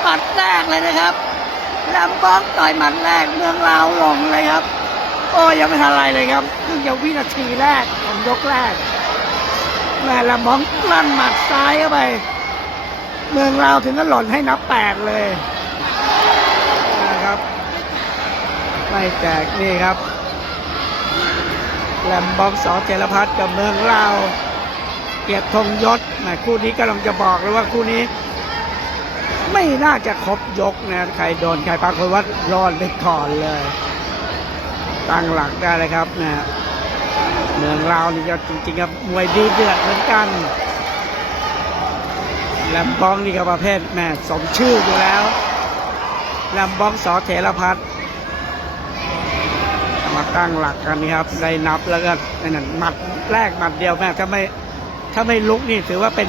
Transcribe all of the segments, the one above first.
หมัดแรกเลยนะครับแลมบองต่อยหมัดแรกเมืองลาวลงเลยครับ โอ้ยังไม่ทันไรเลยครับเพิ่งจะวินาทีแรกของยกแรกแม่ลมบองลั่นหมัดซ้ายเข้าไป เมืองลาวถึงก็หล่นให้นับแปดเลยนะครับไม่แจกนี่ครับแลมบองสอเจรพัฒน์กับเมืองลาวเกียรติธงยศแหมคู่นี้กำลังจะบอกเลยว่าคู่นี้ ไม่น่าจะครบยกนะใครโดนใครปรากฏว่ารอดไปก่อนเลย ตั้งหลักได้เลยครับนะเมืองลาวนี่ก็จริงๆครับมวยดีเดือดเหมือนกันแลมบองนี่ก็ประเภทแม่สมชื่ออยู่แล้วแลมบองสอเถรพัฒน์มาตั้งหลักกันนี่ครับได้นับแล้วก็นั่นหมัดแรกหมัดเดียวแม่ถ้าไม่ถ้าไม่ลุกนี่ถือว่าเป็น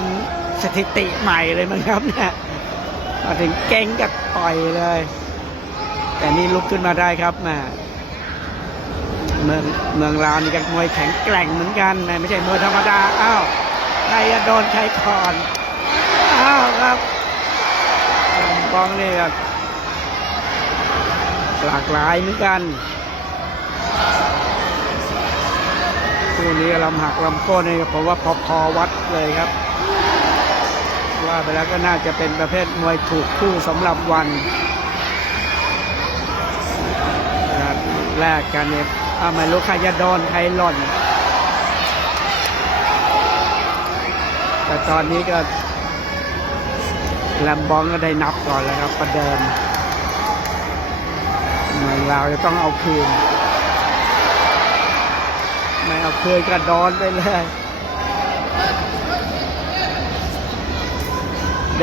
สถิติใหม่เลยมั้งครับเนี่ย มาถึงเก่งกับต่อยเลย แต่นี่ลุกขึ้นมาได้ครับแม่เมืองเมืองลาวนี่ก็มวยแข็งแกร่งเหมือนกันแม่ไม่ใช่มวยธรรมดาอ้าวใครจะโดนใครก่อนอ้าวครับลำบองนี่ก็หลากหลายเหมือนกันคู่นี้ลำหักลำโค่นนี่ผมว่าพอๆวัดเลยครับ ว่าไปแล้วก็น่าจะเป็นประเภทมวยถูกคู่สำหรับวันนะครับแลกกันเนี่ยอาม่รู้ใครจะโดนใครหล่นแต่ตอนนี้ก็แลมบองก็ได้นับก่อนแล้วครับ ประเดิมเมืองเราวจะต้องเอาคืน ไม่เอาคืนก็โดนไปเลย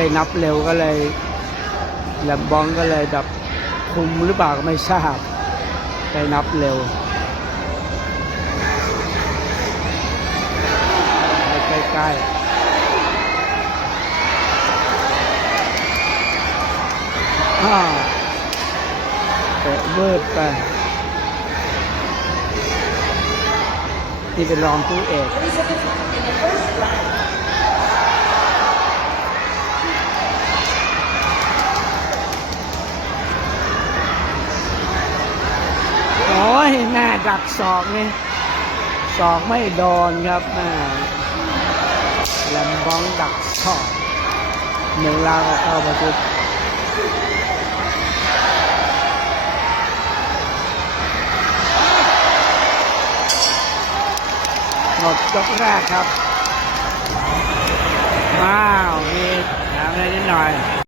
ได้นับเร็วก็เลยแลมบองก็เลยแบบคุมหรือเปล่าก็ไม่ทราบได้นับเร็วใกล้ๆอ้าเตะเบิดไปนี่เป็นรองผู้เอก โอ้ยแม่ดักศอกนี่ศอกไม่โดนครับแม่ลำบ้องดักศอกหนึ่งลาวเข้าประจุหมดยกแรกครับ ว้าว มีถามอะไรนิดหน่อย